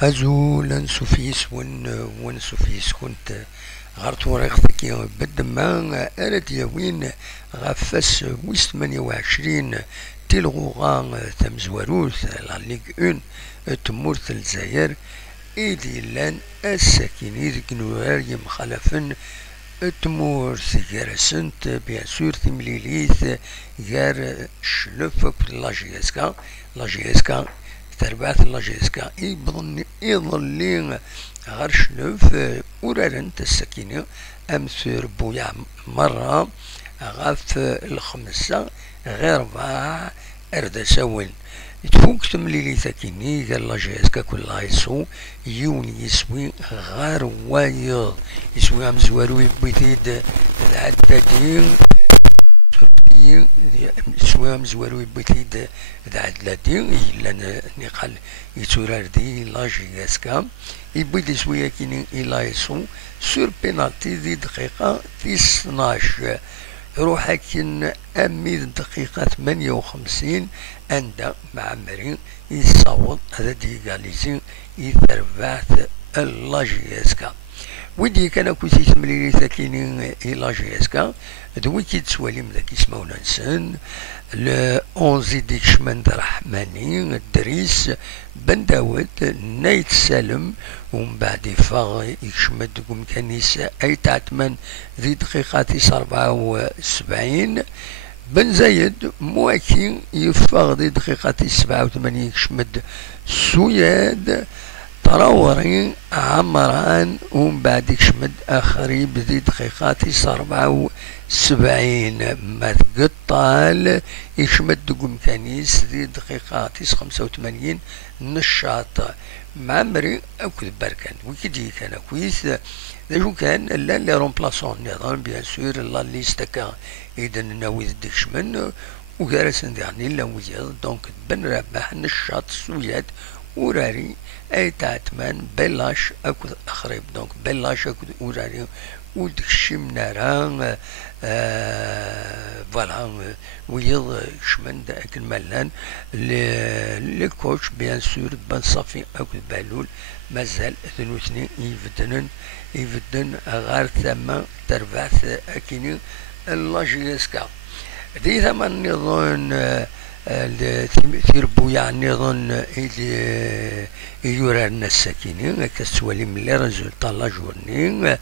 أزول سوفيس ون سوفيس كنت غارت وريختك بد ما أرد يوين غفاس ويس 28 تلغوغا تمزوروث لا ليغ اون تمورت الجزائر إيدي لان الساكنين ذيك نوار مخالفن تمورت جارسنت بيان سور تمليليث جار شلوف لاجيسكا تربعت لاجيسكا يظلين غير شلوف ورارنت السكينة أمثر بويا مرة غاف الخمسة غير ربع أردساون تفوق تمليلي ثاكيني قال لاجيسكا كل يسو يون يسوي غير وايض يسوي أمزوارو بيتيد العدادين سوام زوارو بيتيد العدلاتين إلا نقال يتورار دي لاجياسكا يبيد شوية كيني إلا يسو سور بينالتي دي دقيقة 12 يروح كين أمي دقيقة 58 عند معمرين يصوت هذا ديغاليزي يتربعت اللاجياسكا ودي كان كوسي تمليلي ثاكيني إلا جيسكا دوي كي تسواليم ذاك يسمو نانسن ل 11 ديك شمند رحماني الدريس بن داود نايت سالم ومن بعد يفاغ يكشمد قوم كنيسة أي تعتمن ذي دقيقة 74 بن زايد مواكي يفاغ ذي دقيقة 87 يكشمد سوياد طراوري عمران ومن بعد يكشمد اخري بذي دقيقات 74 ما تقطال يكشمد دقوم كنيس ذي دقيقات 85 نشاط معمري اكد بركان وكدي كان كويس ذا كان لا لي رومبلاسون نظام بيان سور لا اللي استكا اذا ناوي ديكشمن وكارسن يعني لا ويض دونك بن ربح نشاط سويات وراري اي تعتمان بلاش اكو اخرب دونك بلاش اكو وراري ودكشي منارا فوالا ويض شمن داك الملان لي كوتش بيان سور بن صافي اكو بالول مازال ثنوثني يفدن غار ثما تربعث اكيني اللاجيسكا دي ثمن نظن تيربو يعني نظن اللي يورارنا الساكنين كتسوالي ملي ريزولطا لا جورني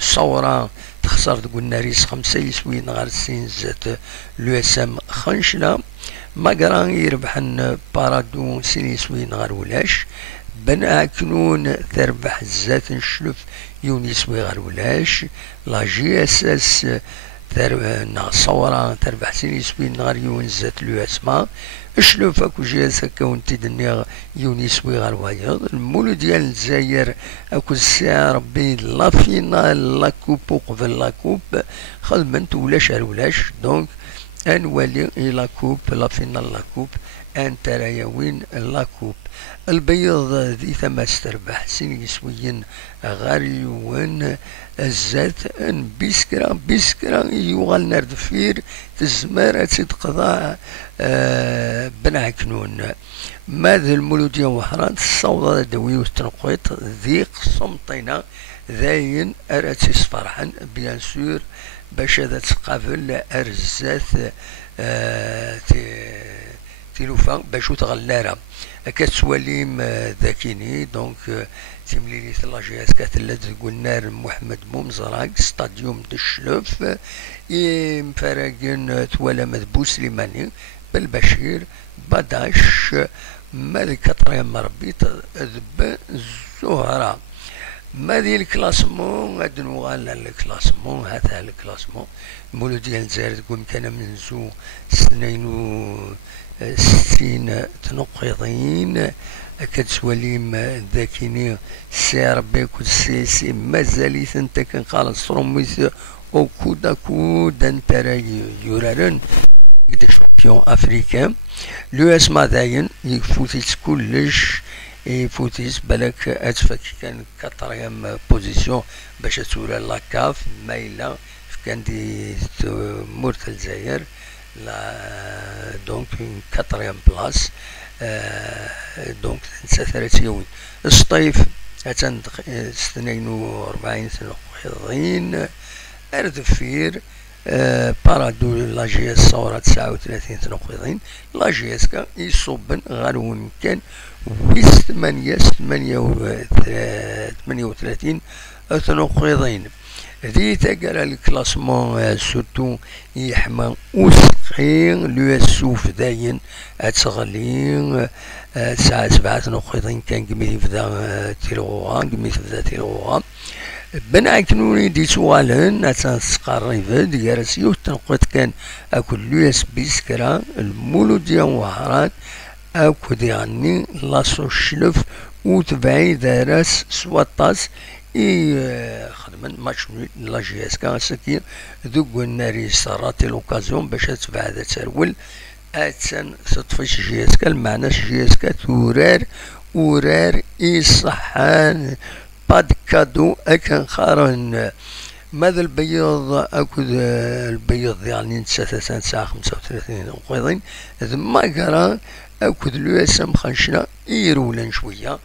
صورة تخسر تقول ناريس 5 يسوين غار السين زات لو اس ام خنشنا ماكران يربحن بارادو سين يسوين غار ولاش بن كنون تربح الزات نشلف يون يسوي غار ولاش لا جي اس اس صورة تربح سين يسوي نهار يون زات لو اسما اشلوف اكو جهاز هكا ونتي دنيا يون يسوي غار وايض المولو ديال الجزائر اكو الساعة ربي لا فينال لا كوب وقبل لا كوب خدمت ولاش ولاش دونك انوالي لا كوب لا فينال لا كوب ان ترايوين لا كوب البيض ذي ثما تربح سين يسويين غار يون الزات ان بيسكرا يوغال نردفير تزمارة تقضى بنعكنون ماذا المولودية وحران الصوضة دوي وتنقيط ذيق صمتنا ذاين اراتيس فرحا بيان سور باش هذا تقابل ارزات تيلوفا باشو تغلارا كتسواليم ذاكيني دونك تيمليلي لاجياس كاتلا تقول نار محمد بومزراق ستاديوم دشلوف مفراقين توالا مذبو سليماني بالبشير بداش مالك طريم مربيط ذب الزهرة ماذي الكلاسمون غاد نوغال الكلاسمون هذا الكلاسمون مولود ديال الجزائر تقول كان منزو 62 تنقيضين كتسواليم ذاكيني سي ربي كل سي مازالي انت كنقال صروميس او كودا انت راهي يورارن دي شامبيون افريكان لو اسما داين يفوتيت كلش يفوتيس بالك اتفك كان كاتريام بوزيسيون باش تولى لاكاف مايله كان دي مورت الجزائر دونك كاتريام بلاص. دونك نسى 3 يوم الصيف هتن 42 تنقيضين اردفير. بارادو لا جي اس صورة 39 تنقيضين. لا جي اس كا يصبن غير ويمكن ويس 38 تنقيضين. ذي تقرا الكلاسمون سورتو يحمى وسقين لو السوف داين اتغلين ساعة 7 نقيضين كان قمي فدا تيلوغا قمي فدا تيلوغا بنعكنوني دي سوالن اتسقريفد ديال سيوت تنقيط كان اكل لو اس بي سكرا المولوديا وهرات اكو ديالني لاصو الشلف وتبعي دارس سواطاس خدمن ماتش لا جي اس كا سكي ذوك الناري صارت لوكازيون باش تبع هذا ترول اتسن تطفيش جي اس كا المعنى جي اس كا تورار ورار يصحان باد كادو اكن خارن ماذا البيض اكو البيض يعني نتسا ساعة 35 نقيضين ثم قرا اكو لو اس ام خنشنا يرولن شويه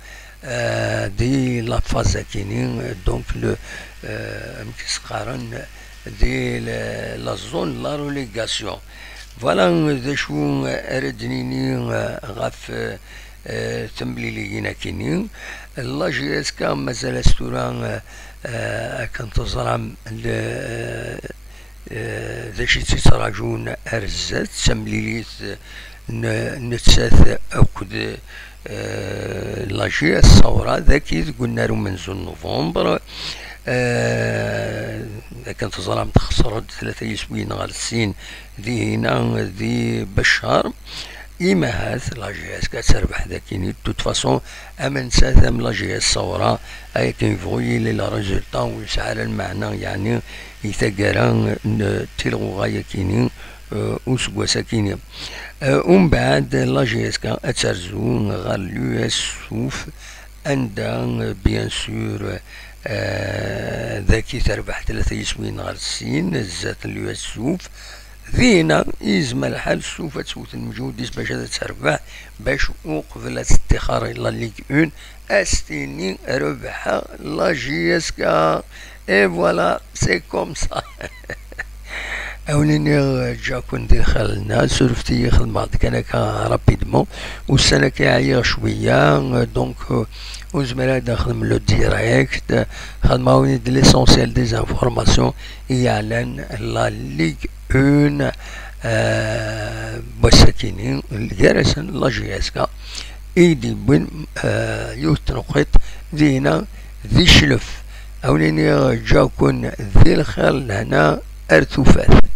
دي لا فاز كاينين دونك لو مكس قارن دي لا زون لا روليغاسيون. فوالا ذا شو اردنيني غاف تمليليين كاينين. لا جي اس كا مازال استوران كنت زرام ذا شي تيتراجون ارزات تمليليت نتساث اكد لا جي اس الصورة ذاكي قلنا له منذ نوفمبر. كانت ظلام تخسر 3 يسوين غال السين ذي هنا ذي بشار إما هاث لا جي اس كتربح ذاكيني توت فاسون أمن ساثم لا جي اس الصورة أي كيفغي لي لا ريزولتا ويسعى المعنى يعني يتقرا تلغو غاية كيني وسقوا ساكيني. ومن بعد لا جي اس كا اترزون غال لو اس سوف عندها بيان سور ذاكي تربح 3 يسوين غال السين زات لو اس سوف ذينا يزمى الحال سوف تسوت المجهود باش تربح باش وقبل استخار لا ليغ اون استيني ربح لا جي اس كا. اي فوالا سي كوم سا. أوليني جا كون دخلنا سرفتي يخدم بعض كان رابيدمون والسنة كيعيا شوية دونك وزميلا داخل لو ديريكت خدماوني دي ليسونسيال دي زانفورماسيون يعلن لا ليغ اون بوساكيني الجرسن لا جي اس كا ايدي بن يوتنقيط دينا ذي شلف. أوليني جا كون ذي الخير هنا ارتفات.